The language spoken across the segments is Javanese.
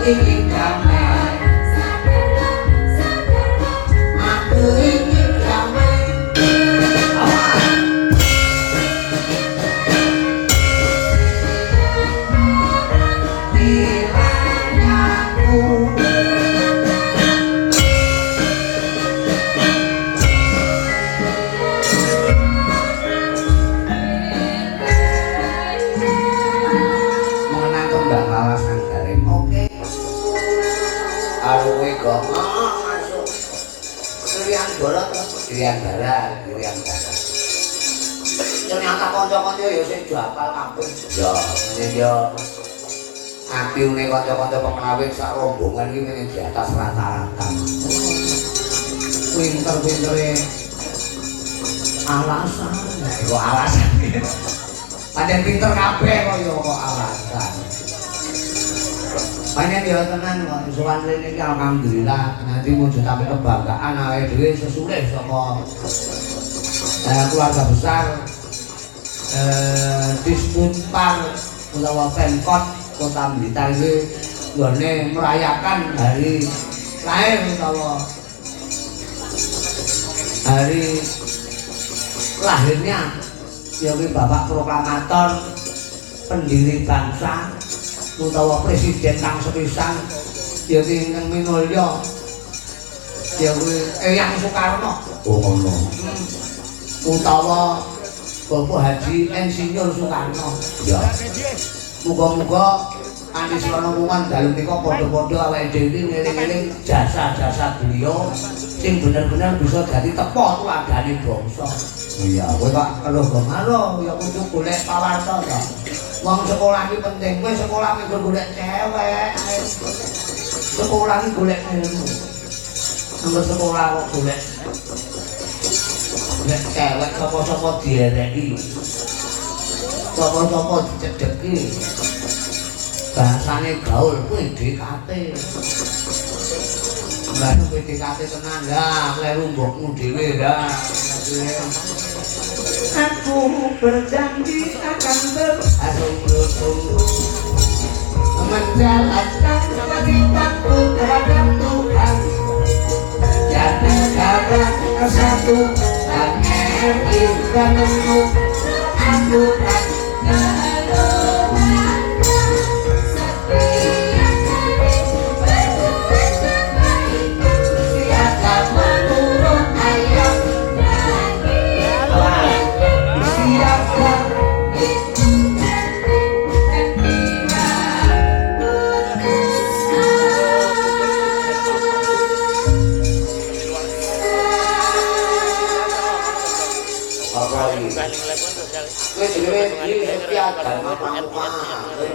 ingin damai aku ingin damai masuk Irian Barat Irian Barat ternyata kanca-kanca ya sing japal kabeh ya atiune kanca-kanca pengawit sak rombongan iki meneh di atas rata-rata pinter-pintere alasan kok alasan pancen pinter kabeh kok alasan banyak dia tenan kok sowan rene iki alhamdulillah nanti mujudake kebanggaan awake dhewe sesulih saka keluarga besar Dispunpar utawa Pemkot Kota Blitar iki nggone merayakan hari lahir utawa hari lahirnya yaitu Bapak Proklamator pendiri bangsa utawa presiden kang sepisan yaitu ingkang minulya yaitu Eyang Soekarno ngono utawa Bapak Haji Insinyur Soekarno ya muga-muga kanthi srana dalu menika padha-padha awake dhewe ngeling-eling jasa-jasa beliau sing bener-bener bisa dadi tepo tuladhane bangsa. Iya, kowe kok keluh kemaro ya kudu golek pawarta ya. Wong sekolah iki penting, kowe sekolah mung golek cewek. Sekolah iki golek ilmu. Nang sekolah kok golek cewek sapa-sapa diereki. Sapa-sapa dicedheki. Bahasane gaul kuwi DKT. Lah kuwi DKT tenan ya, kleru mbokmu dhewe ya. Aku berjanji akan bersungguh-sungguh menjalankan kewajibanku terhadap Tuhan dan negara kesatu dan RI dan untuk aturan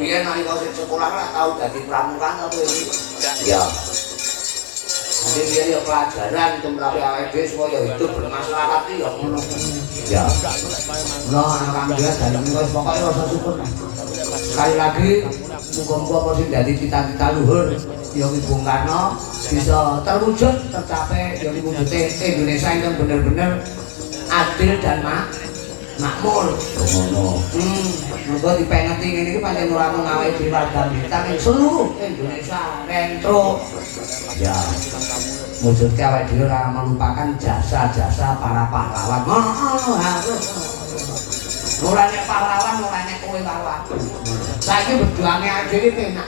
biyen nalika sing sekolah ora tau dadi pramuka to kowe iki. Ya. Jadi biyen ya pelajaran tumrape awake dhewe supaya hidup bermasyarakat iki ya ngono. Ya. Nah, alhamdulillah dalem wis pokoke rasa syukur. Sekali lagi muga-muga apa sing dadi cita-cita luhur ya Bung Karno bisa terwujud tercapai ya wujute Indonesia yang bener-bener adil dan makmur. Ngono. Muga dipengeti ngene iki pancen ora mung awake dhewe warga Blitar ning seluruh Indonesia retro. Ya. Mujudke awake dhewe ora melupakan jasa-jasa para pahlawan. Harus. Ora nek pahlawan ora nek kowe pahlawan. Saiki berjuange awake dhewe penak.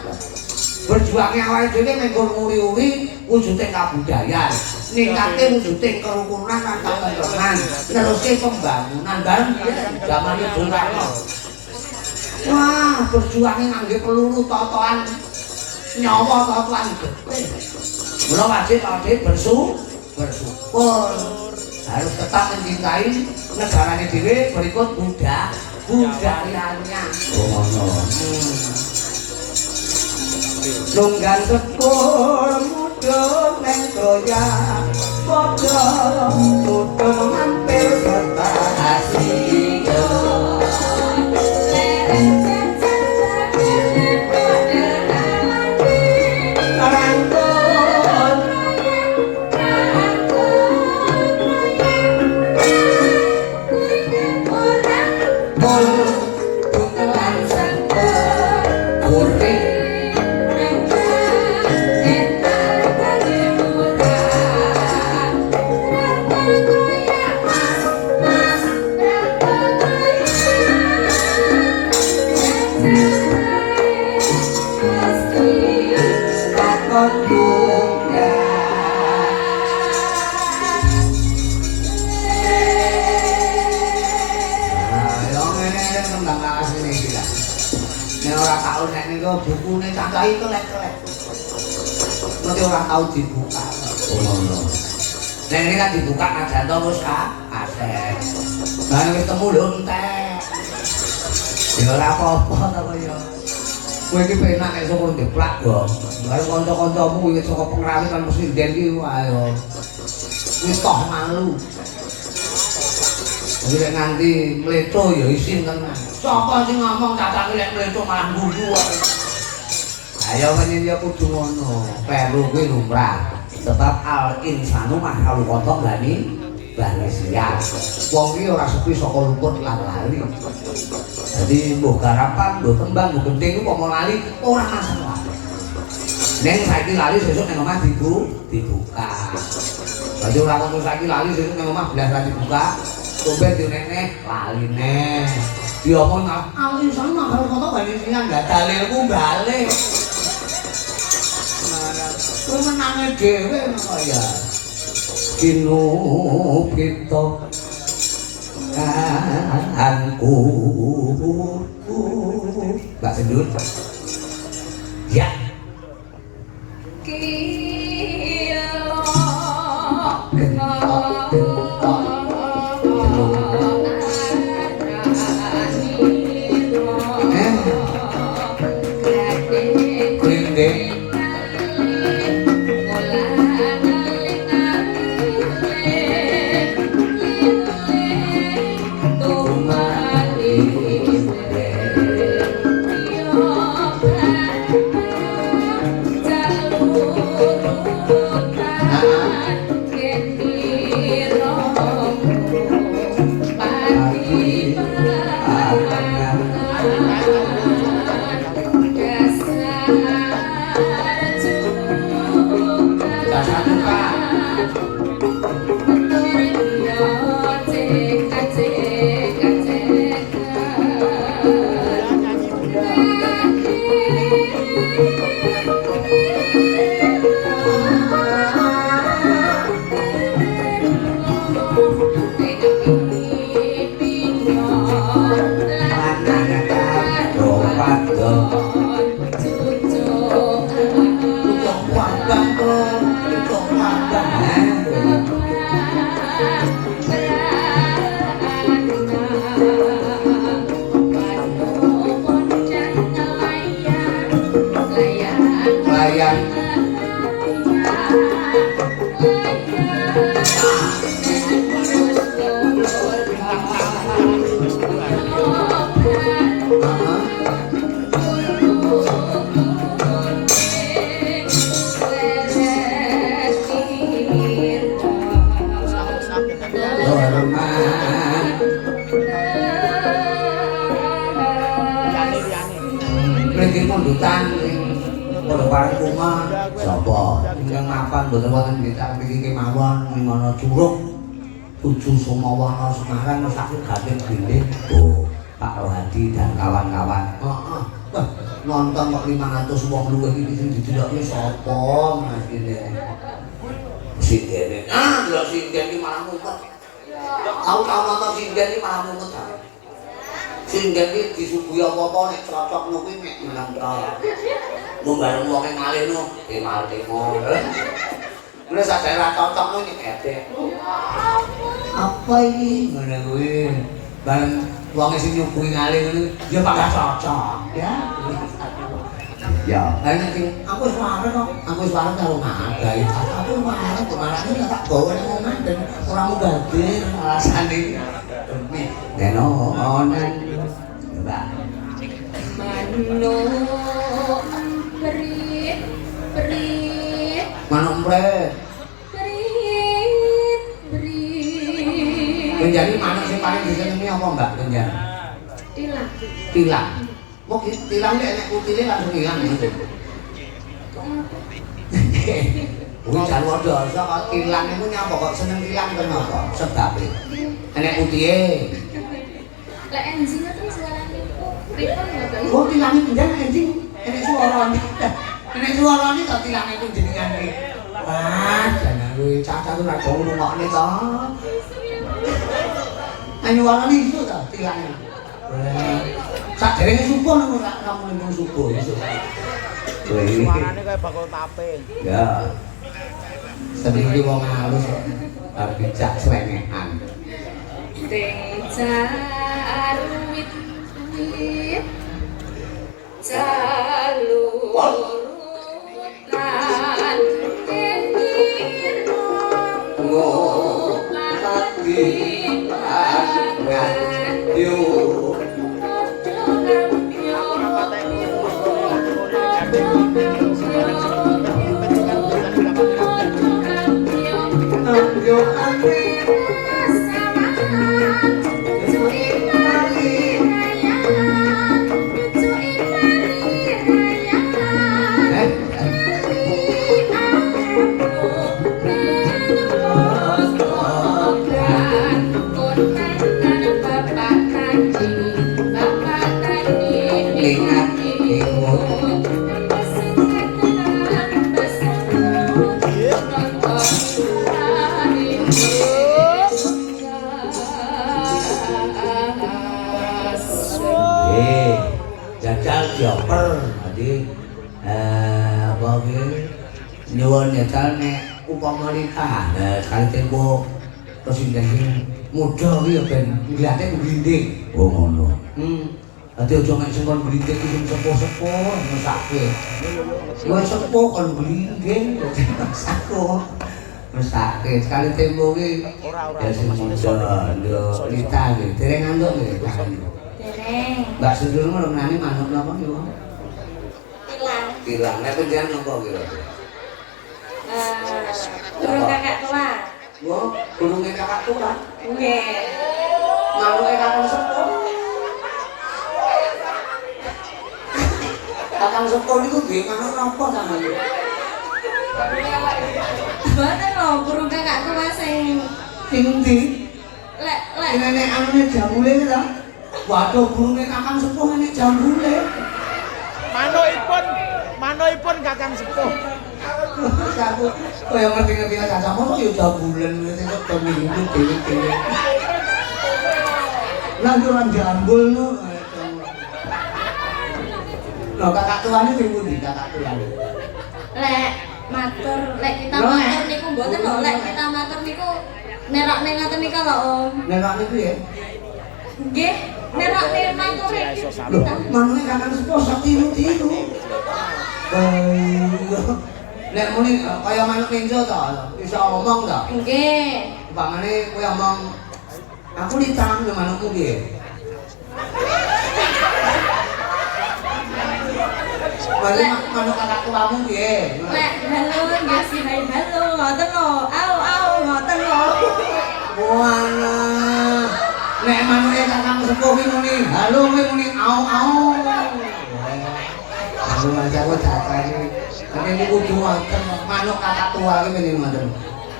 Berjuange awake dhewe mengko nguri-uri wujude kabudayan. Ningkate wujuding kerukunan lan katentreman, neruske pembangunan bareng zaman Bung Karno. Wah, berjuangnya ngangge peluru totoan nyawa totoan getih. Mula wajib bersyukur. Harus tetap mencintai negaranya dhewe berikut budayanya. Oh ngono. Lunggan sepur mudhun neng goyang padha mudhun mampir setahasiyo. Rai kelek-kelek. Mesti ora tau dibuka. Oh ngono. Nek ini kan dibuka najan to wis kaset. Lah nek wis temu lho entek. Ya ora apa-apa ta kaya. Kowe iki penak nek sok ndeplak go. Lah kanca-kancamu kuwi saka pengrawi kan mesti den iki wae. Wis toh malu. Jadi nek nganti mleto ya isin tenan. Sapa sing ngomong cacah lek mleto malah guyu wae. Ayo menyen ya kudu ngono. Perlu kuwi lumrah. Sebab al insanu makhluk kotor bani siap. Wong iki ora sepi saka luput lan lali. Jadi mbuh garapan, mbuh tembang, mbuh genting kok mau lali ora masalah. Neng saiki lali sesuk nang omah dibuka. Dadi ora kok saiki lali sesuk nang omah blas ra dibuka. Tumben dinene lali neh. Diomong al insanu makhluk kotor bani siap ndak dalilku balik. Kowe menange dhewe kaya kinu kita kanku Mbak Sendur ya Tujuh Sumawana Semarang sakit gating gini Pak Rohadi dan kawan-kawan nonton kok 500 wong luwih iki sing didelokne sapa Mas Gene Sindene delok Sindene iki malah mumet tau nonton Sindene iki malah mumet Sindene iki disuguhi apa-apa nek cocokno kuwi mek menang to mung bareng wong ngalihno mal-temo mulai sadar ra cocokno nyekete apa ini ngono kuwi bareng wong sing nyuguhi ngalih ngono ya bakal cocok ya ya ana sing aku wis wareng kok aku wis wareng karo ngagai aku wareng kemarane tak gawe nang omah ben ora mugade alasane deno onan Mbak mano pri manuk mret Kenjani manuk sing paling disenengi apa Mbak Kenjan? Tilang. Tilang. Kok tilang nek enek kutile langsung ilang gitu. Kuwi jan wadah kok tilang iku nyapa kok seneng tilang kenapa? Sebabe. Enek putihe. Lek enjing terus suarane pripun Mbak? Kok tilange Kenjan enjing enek suarane. Enek suarane kok tilange ku jenengan iki. Wah, jan kuwi cacah ora do ngrungokne to. Ayo warane iso ta tilange. Saderenge subuh nang ora kamu ning subuh iso. Suarane kayak bakul tape. Ya. Seneng iki wong halus kok. Arep bijak slengekan. Ting jarwit wit jalurutan teniro ngopati pangan Yo. Yo ati jajal dioper tadi apa iki nyuwun jajal nek upama nikah kali tempo presiden muda kuwi ya ben nglihate nglinding oh ngono dadi aja nek sing kon nglinding iki sepo-sepo mesake wis sepo kon nglinding sako mesake sekali tempo ki ya sing muda lho lita iki dereng ngantuk iki Mbak Sundul mengenani manuk napa niku? Tilang. Tilang. Nek panjenengan napa kira? Burung kakak tua. Wo, burunge kakak tua. Nggih. Manuke kakang sepuh. Kakang sepuh niku nggih manuk napa sampeyan? Mboten lho, burung kakak tua sing Endi? lek Nenek anune jambule iki ta? Waduh, burunge kakang sepuh nenek jambule. Manukipun kakang sepuh. Aku kaya ngerti-ngerti aja mosok ya jambulan wis kok peminggu dhewe-dhewe. Lah yo ora jambul no. Lho kakak tuane sing pundi kakak tuane? lek matur lek kita matur niku mboten lho lek kita matur niku nerakne ngaten nika lho Om. Nenek niku ya. Nggih, nerakne matur Lho, manuke kakang sepuh sak tiru-tiru. Nek muni kaya manuk penjo ta, iso ngomong ta? nggih. Umpamane kowe ngomong aku ditang yo manukmu piye? Bali manuk kakak tuamu piye? Lek halo nggih si hai halo ngoten lho. Au ngoten lho. Walah. Nek manuke kakang sepuh ki muni halo kowe muni au. Aku aja kok datane. Nek niku kudu wonten manuk kakak tua ki meneh ngoten.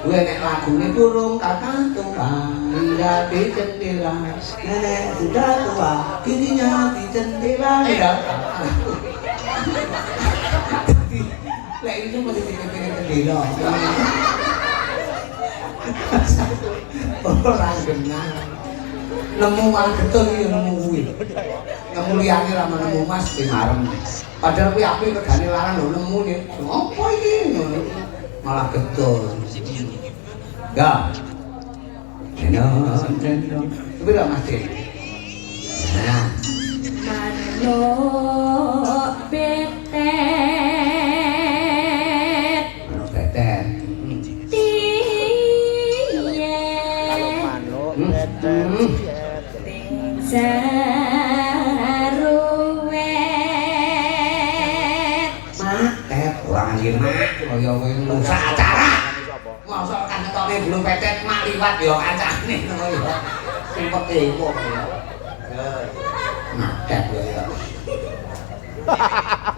Kuwi nek lagune burung kakak tua, hingga di jendela. Nenek sudah tua, dirinya di jendela. Lek itu masih dipikir jendela. Ora benar. Nemu malah getun iki nemu kuwi. Nemu liyane ra nemu Mas di marem. Padahal kuwi apik regane larang lho nemu nih. Apa iki ngono. Malah getun. Ya. Eno. Pira Mas Dik? Nah. Manuk betet. Manuk betet. Saruwet Matet ora nggih mak kaya kowe ngrusak acara. Mosok kan ketone belum petet mak liwat ya kancane ngono ya. Sing petewo ya. Matet ya. Hahaha.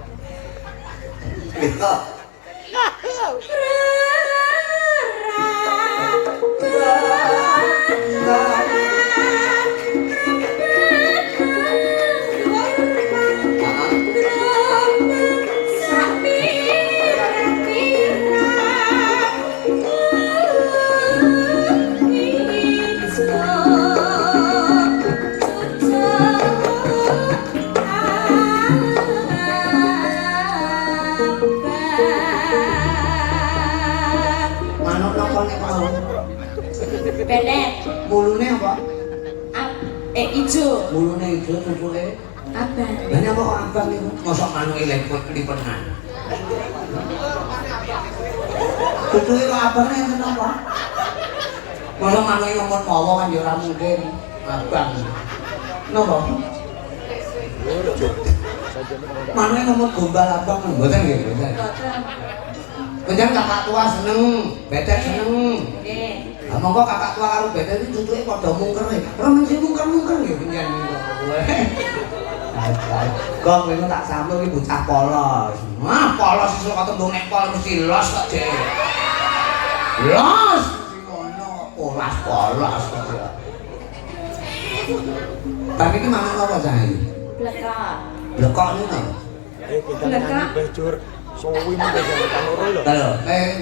mau? Benet. Mulune apa? Ijo. Mulune ijo cucule. Abang. Lah nyapa kok abang niku? Mosok manuke lepot lipenan. Cucuke kok abang enten apa? Mosok manuke ngomong mawa kan ya ora mungkin. Abang. Napa? Manuke ngomong gombal abang mboten nggih, mboten. Panjenengan kakak tua seneng, betet seneng. Nggih. Lah monggo kakak tua karo betet iki cucuke padha mungker. Ora mesti mungker-mungker nggih panjenengan. Kok kowe tak sampe iki bocah polos. Wah, polos iso kok tembung nek pol mesti los kok, Dik. Los mesti ngono, polos kok. Tapi iki mangan apa cah iki? Blekak. Blekok niku. Kita nyanyi bejur suwi mung kang loro lho. Lho,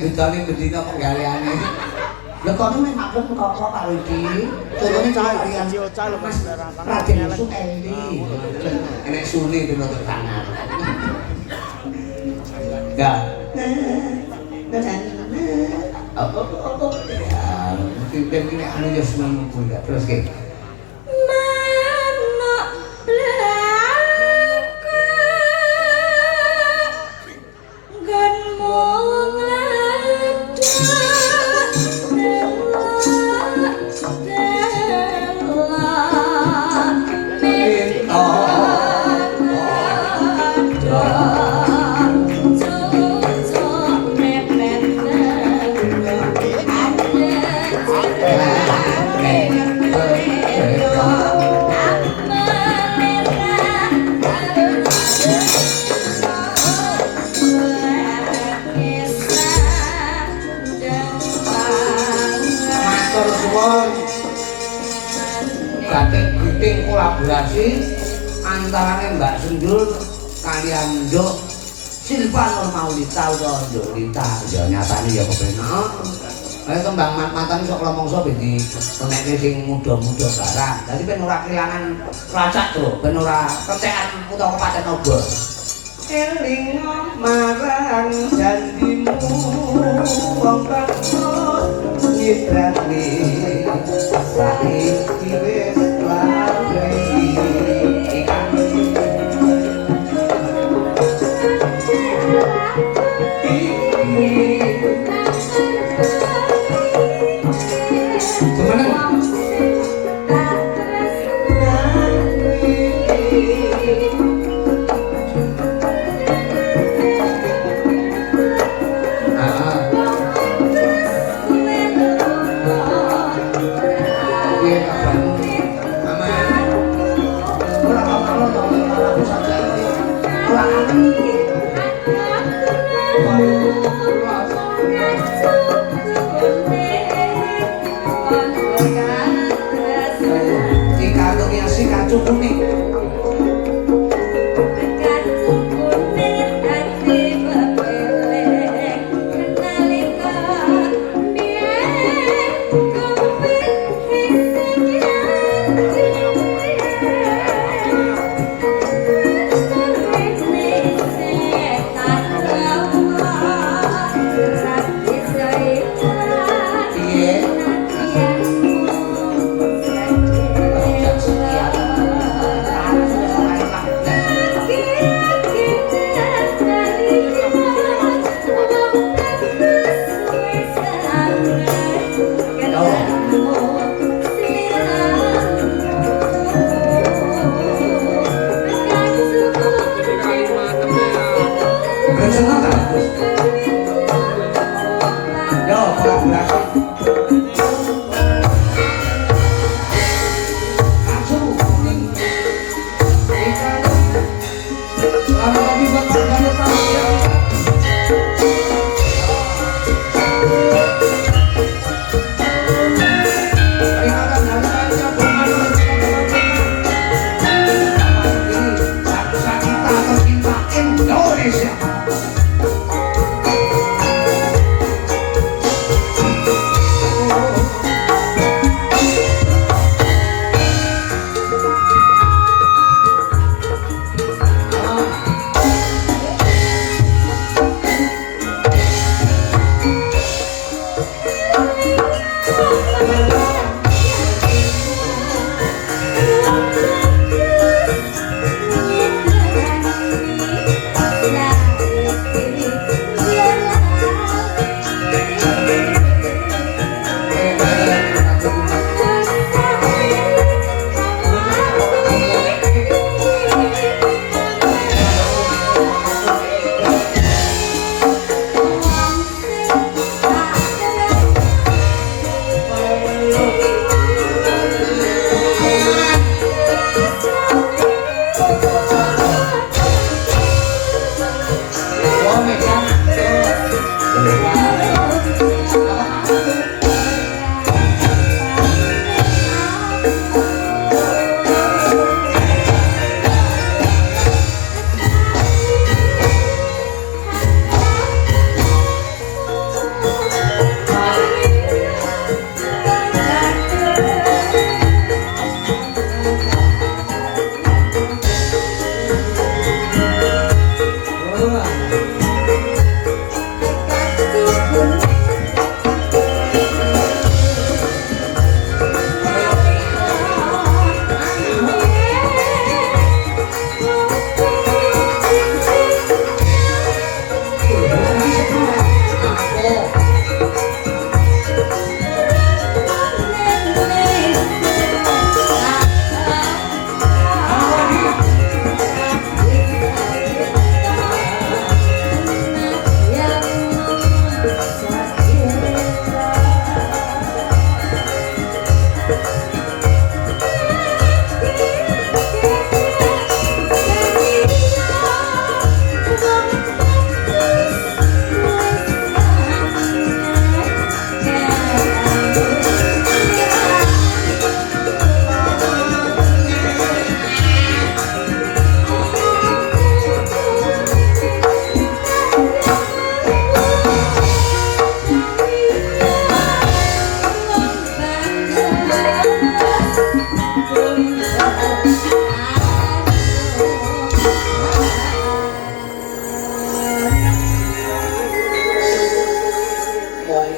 ditani bendina penggaliane. Blekok niku nek maklum kok karo iki. Turune cah liyan Cioca lho Mas Raden Yusuf Endi. Enek suni penutur tangan. Ya. Apa? Ya, mungkin ini anu ya seneng kuwi terus ke. Kolaborasi antarane Mbak Sendul kalian Nduk Silva Nurmaulita utawa Nduk Lita. Ya nyatane ya kepenak. Lah kembang mat-matan sok lomongso ben di tenekke sing muda-muda barang. Dadi ben ora kelangan lacak to, ben ora kecekan utawa kepaten obo. Eling marang janjimu wong bakso nyidrani saiki wis Ora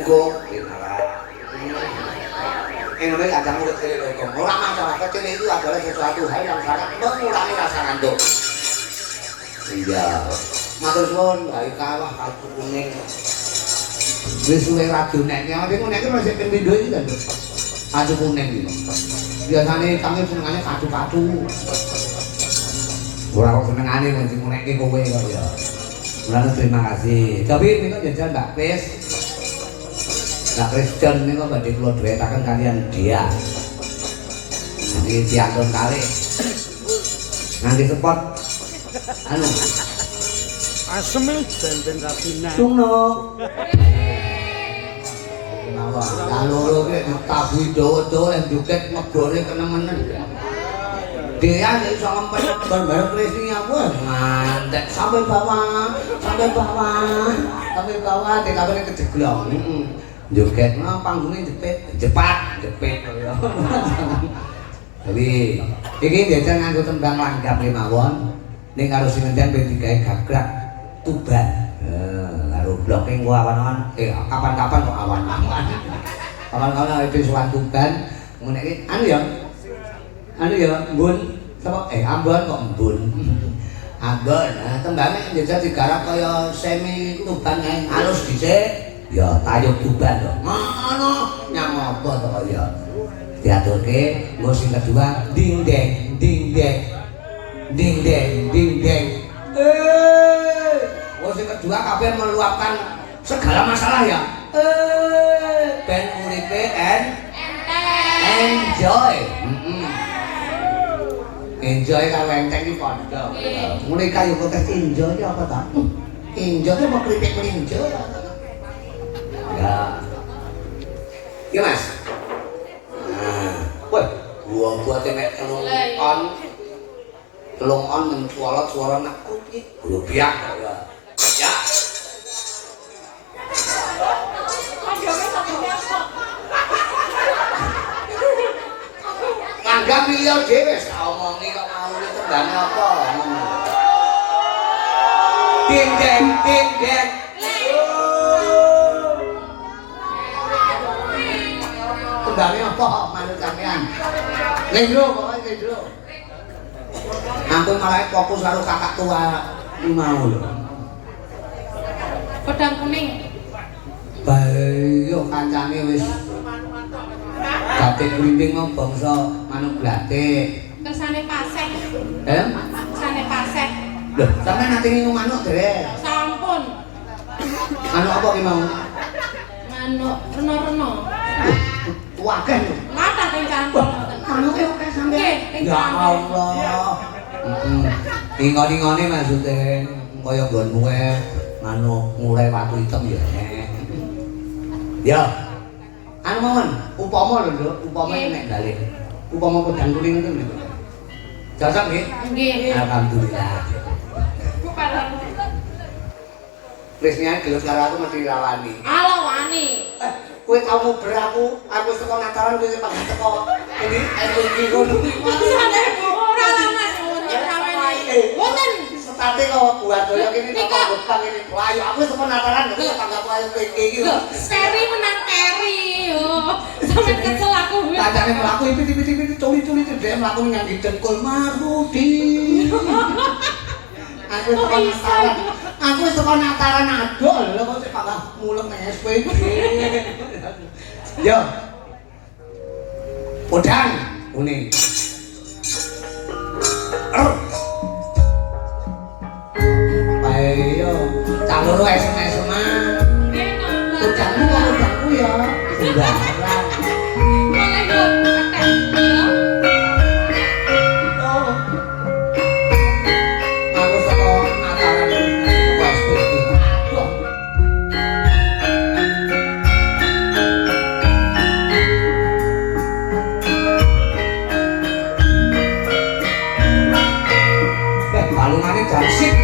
Agung, Indonesia ada mulut kecil Agung. Orang masalah kecil itu adalah sesuatu hal yang sangat mengurangi rasa ngantuk. Iya, matur suwun, baik kalah kalbu kuning. Wis suwe radio neknya, tapi neknya masih ping pindho iki kan. Kalbu kuning iki. Biasane kami senengane kadu-kadu. Ora kok senengane wong sing nekke kowe kok ya. Mulane terima kasih. Tapi niku jajan Mbak Kris. Mbak Kristen niku badhe kula duwetaken kalian dia. Jadi piantun kali. Nanti spot anu Asem benten kabinan. Tungno. Kenapa? Loro ki ditabuhi dawa-dawa lan joget megone kenemenen. Dia iso ngempet bareng Kristi aku ngantek sampai bawah, sampai bawah, sampai bawah dikabare kejeglong. Heeh. Joget nang panggungnya jepit. Tapi iki jajan nganggo tembang langgap mawon. Ning karo sing ngendan ben digawe gagrak tuban. Karo blocking ku awan-awan. Kapan-kapan kok awan-awan. Kapan-kapan itu suwan tuban. Ngene iki anu ya mbun sapa Ambon kok mbun. Ambon. Tembangnya jajal digarap kaya semi tuban kae halus dhisik. Ya tayub tuban lho. Ngono nyang apa to kaya. Diaturke nggo sing kedua ding deng ding deng. Ding deng ding deng. Oh sing kedua kabeh meluapkan segala masalah ya. Ben uripe enjoy. Enjoy karo enteng iki padha. Mulai kayu kotes enjoy apa ta? Enjoy apa kritik melinjo? Ya. Iya Mas. Wah, gua temek telung on mencolot suara nak kupi. Rupiah ya. Ya. Anggap miliar dhewe wis omongi kok mau tembane apa. Ding deng ding deng. Tembane apa manut sampean? Lendro pokoke lendro. Aku malah fokus karo kakak tua iki mau lho. Pedang kuning. Bayo kancane wis batik blimbing mong bangsa manuk blatik. Kersane pasek. Kersane pasek. Lho, sampeyan nate ngingu manuk derek. Sampun. Manuk apa ki mau? Manuk reno-reno. Wagen lho. Mata teng cangkul. Manuke oke sampeyan. Nggih, Ya Allah. Ingon-ingone maksude kaya nggonmu kae manuk mulai watu hitam ya. Ya. Anu mawon, upama lho, Nduk, upama nek balik. Upama pedang kuning itu lho. Cocok nggih? Nggih. Alhamdulillah. Wis nyai gelos karo aku mesti rawani. Halo wani. Kowe tau nguber aku saka Nataran kowe pagah teko. Ini aku iki ngono. Sane ora lama sampeyan. Wonten State kok buat doyo kene kok betang ini. Ayo aku saka Nataran kok tanggap ayo kowe iki. Seri menang Teri yo. Sampe kesel aku. Kancane mlaku ipit-ipit culi-culi dhek mlaku nyanggi dengkul Marudi. Aku saka Nataran. Aku saka Nataran adol lho kok sik pagah muleng nang SPG. Yo. Podang kuning. Ayo, tak loro esem-eseman. Podangmu kok podangku ya. Sembarang. Boleh yo ketek yo. Aku saka Nataran saka SPG. Aduh. Balungane jarsik.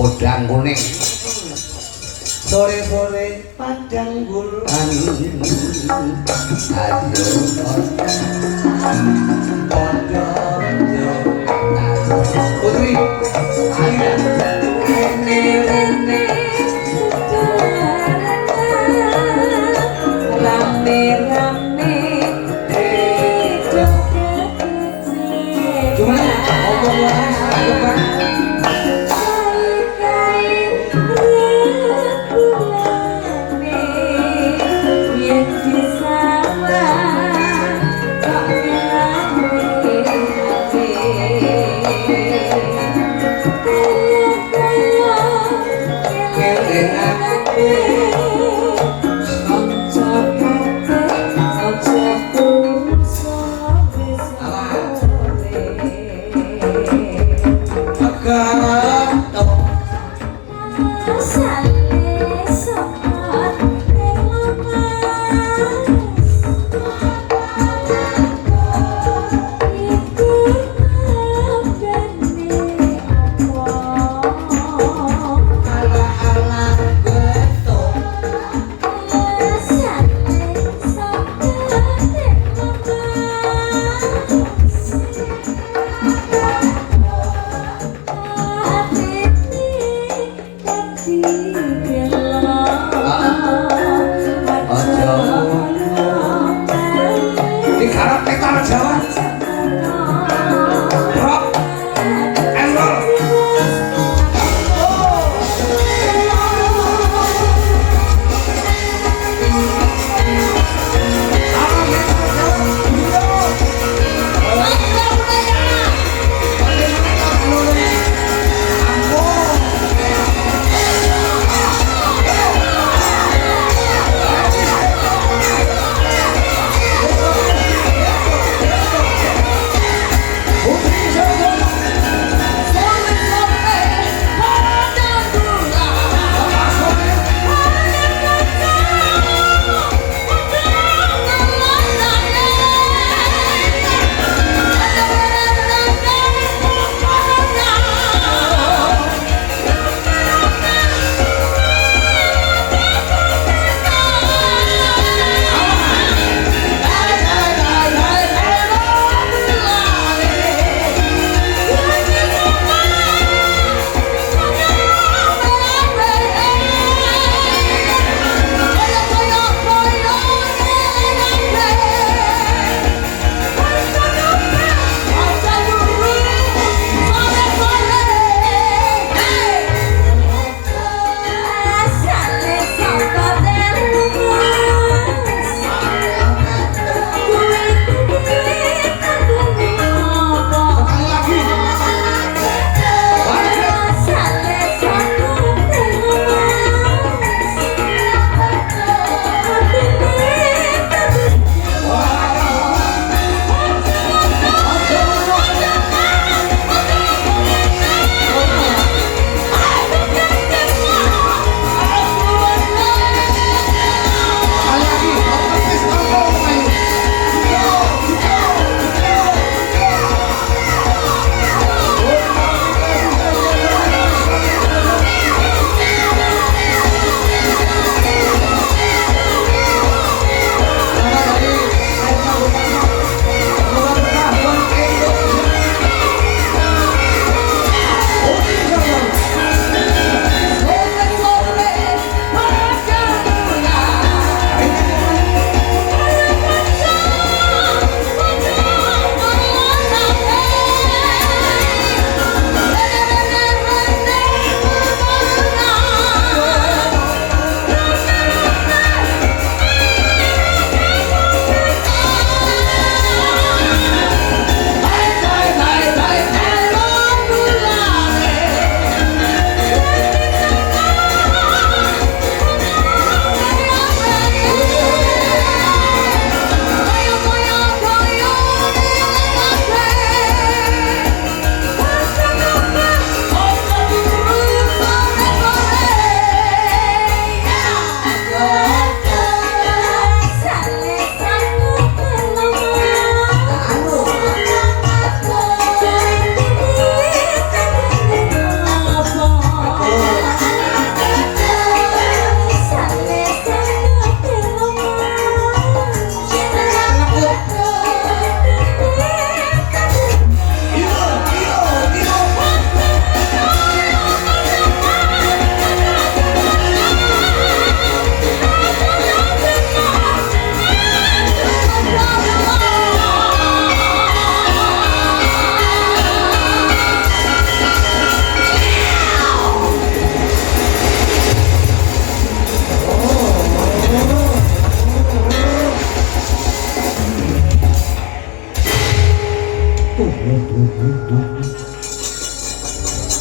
Podang kuning Sore-sore padang bulan ayo Putri ayo gimana ngomong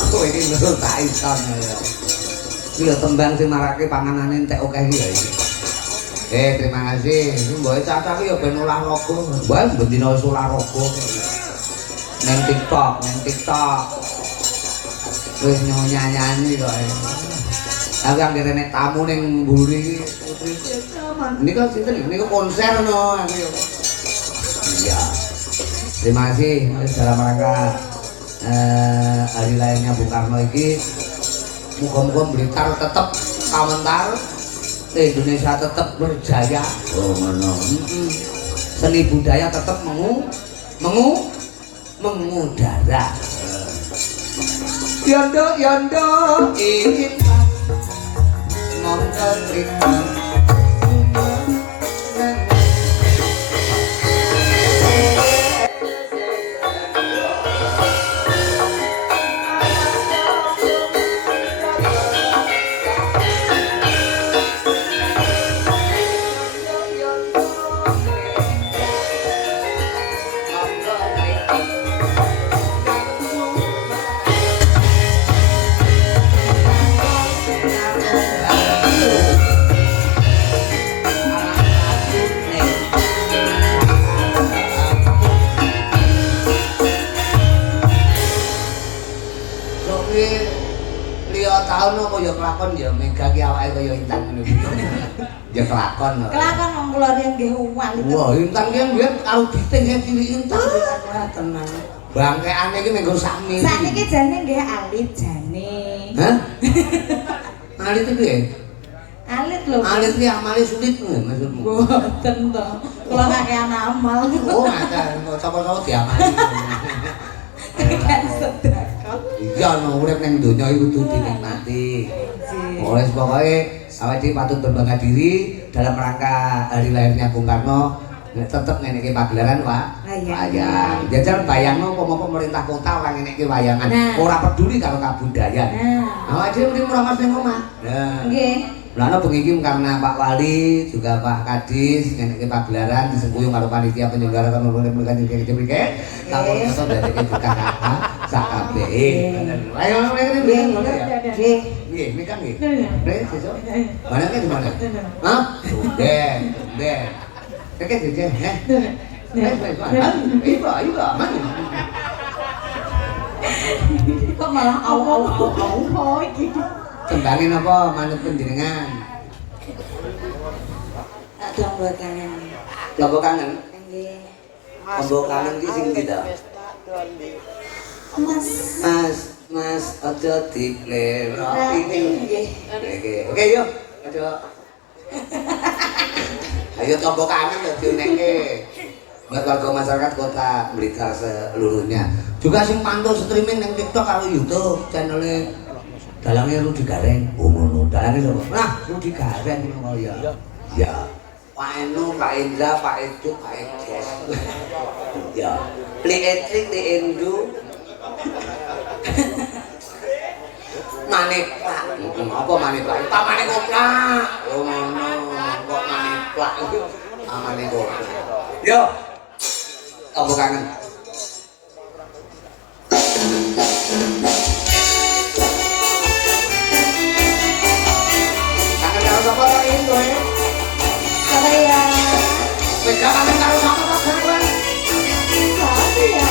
Kowe iki menurut tak ison ya. Iki lho tembang sing marake panganane entek akeh iki ya iki. Terima kasih. Mbok cacah iki ya ben olahraga. Wah, bendina wis olahraga. Neng TikTok. Wis nyanyi kok. Aku anggere nek tamu ning mburi iki putri. Niku sinten iki? Niku konser no. Iya. Terima kasih dalam rangka hari lahirnya Bung Karno iki. Muga-muga Blitar tetep kawentar, Indonesia tetep berjaya. Oh ngono. Seni budaya tetep mengudara. Yondo ingin monggo mriki. Ya kelakon ya mega ki awake kaya Intan ngono iki. Ya kelakon. Kelakon wong kula riyen nggih uwal itu. Wah, Intan ki mbiyen karo diting cilik Intan tenan. Bangkeane iki menggo sakmili. Sakniki jane nggih alit jane. Hah? Alit iki piye? Alit lho. Alit ki amale sulit lho maksudmu. Mboten to. Kula kakean amal. Oh, ngaten. Sapa-sapa diamali. Kan sedekah. Iya no urip ning donya iki kudu dinikmati. Oleh pokoke awake dhewe patut berbangga diri dalam rangka hari lahirnya Bung Karno. Tetep ngeneki pagelaran Pak. Wayang. Jajal bayangno apa pemerintah kota ora ngeneki wayangan. Ora peduli karo kabudayan. Awake dhewe mrene mrongos ning omah. Nah. Nggih. Lha bengi iki karena Pak Wali juga Pak Kadis ngeneki pagelaran disengkuyung karo panitia penyelenggara pemilihan iki. Takon iso dadeke buka kata sak kabeh. Ayo ngene nggih. Nggih, mikir nggih. Nggih, sesuk. Mana ke di mana? Hah? Ben. Oke, Jeje. Ayo, mana? Kok malah au iki. Tembangin apa manut penjenengan? Lombok kangen. Lombok kangen? Nggih. Lombok kangen ki sing ndi ta? Mas aja diplero iki. Oke, yuk. Ayo Lombok kangen ya dionekke. Buat warga masyarakat kota Blitar seluruhnya. Juga sing pantau streaming ning TikTok karo YouTube channel dalangnya Rudi Gareng. Oh ngono, dalangnya sapa? Nah, Rudi Gareng ngono ya. Ya. Pak Eno, Pak Indra, Pak Edu, Pak Edes. Ya. Li Etrik, Li Endu. Maneplak. Apa maneplak? Pak Manekoplak. Oh ngono, kok maneplak. Ah Manekoplak. Yo. Apa kangen? Jangan karo sama Pak Garwen. Satu ya.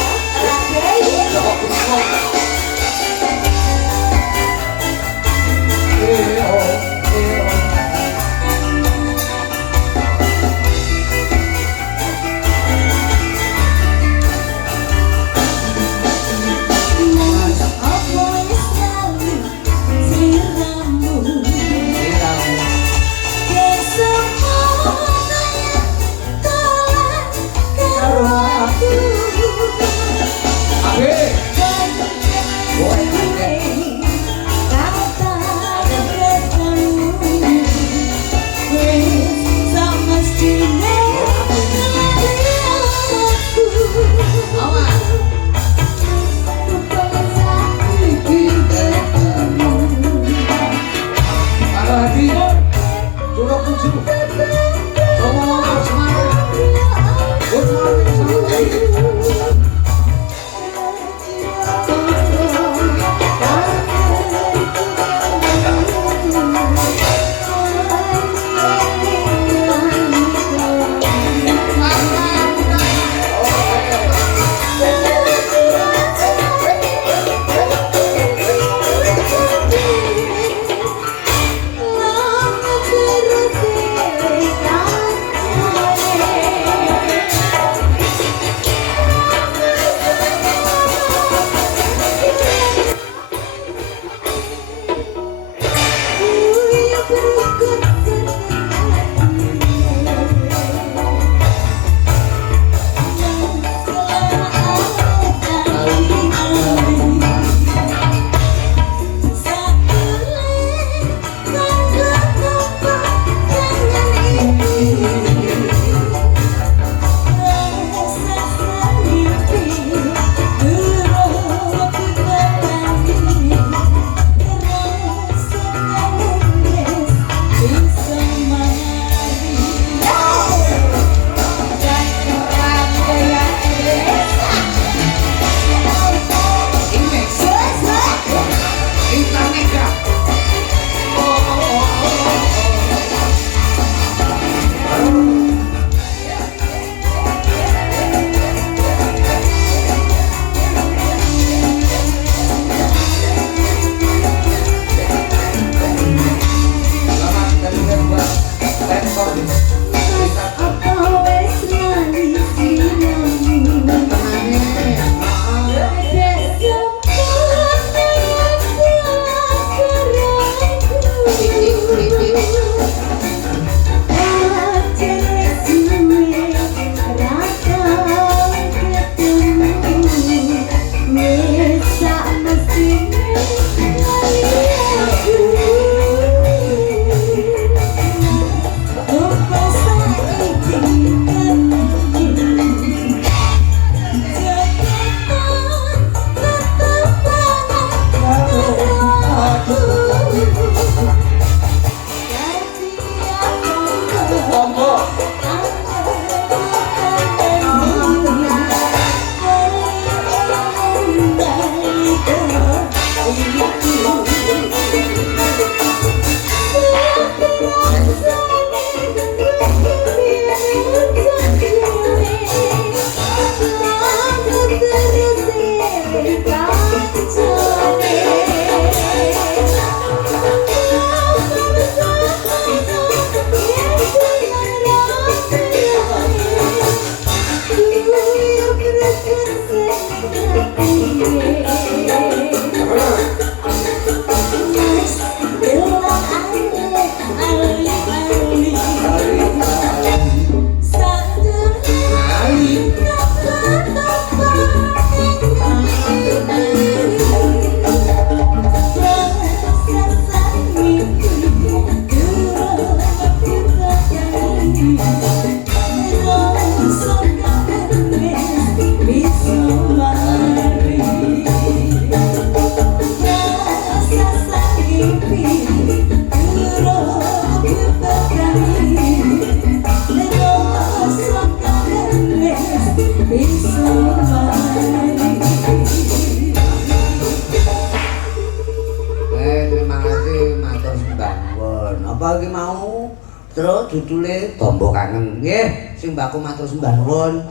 iki mau terus judule Tombo Kangen. Nggih, sing mbakku matur sembah nuwun.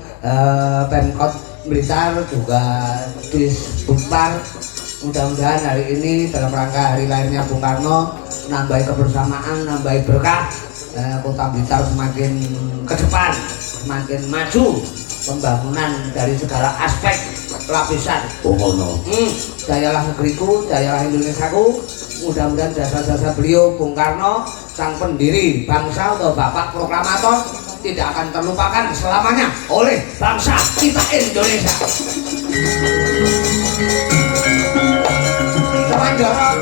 Pemkot Blitar juga Disbudpar. Mudah-mudahan hari ini dalam rangka hari lahirnya Bung Karno nambahi kebersamaan, nambahi berkah. Kota Blitar semakin ke depan, semakin maju pembangunan dari segala aspek lapisan. Ngono. Jayalah negeriku, jayalah Indonesiaku. Mudah-mudahan jasa-jasa beliau Bung Karno, sang pendiri bangsa atau Bapak Proklamator tidak akan terlupakan selamanya oleh bangsa kita Indonesia. Teman dorong.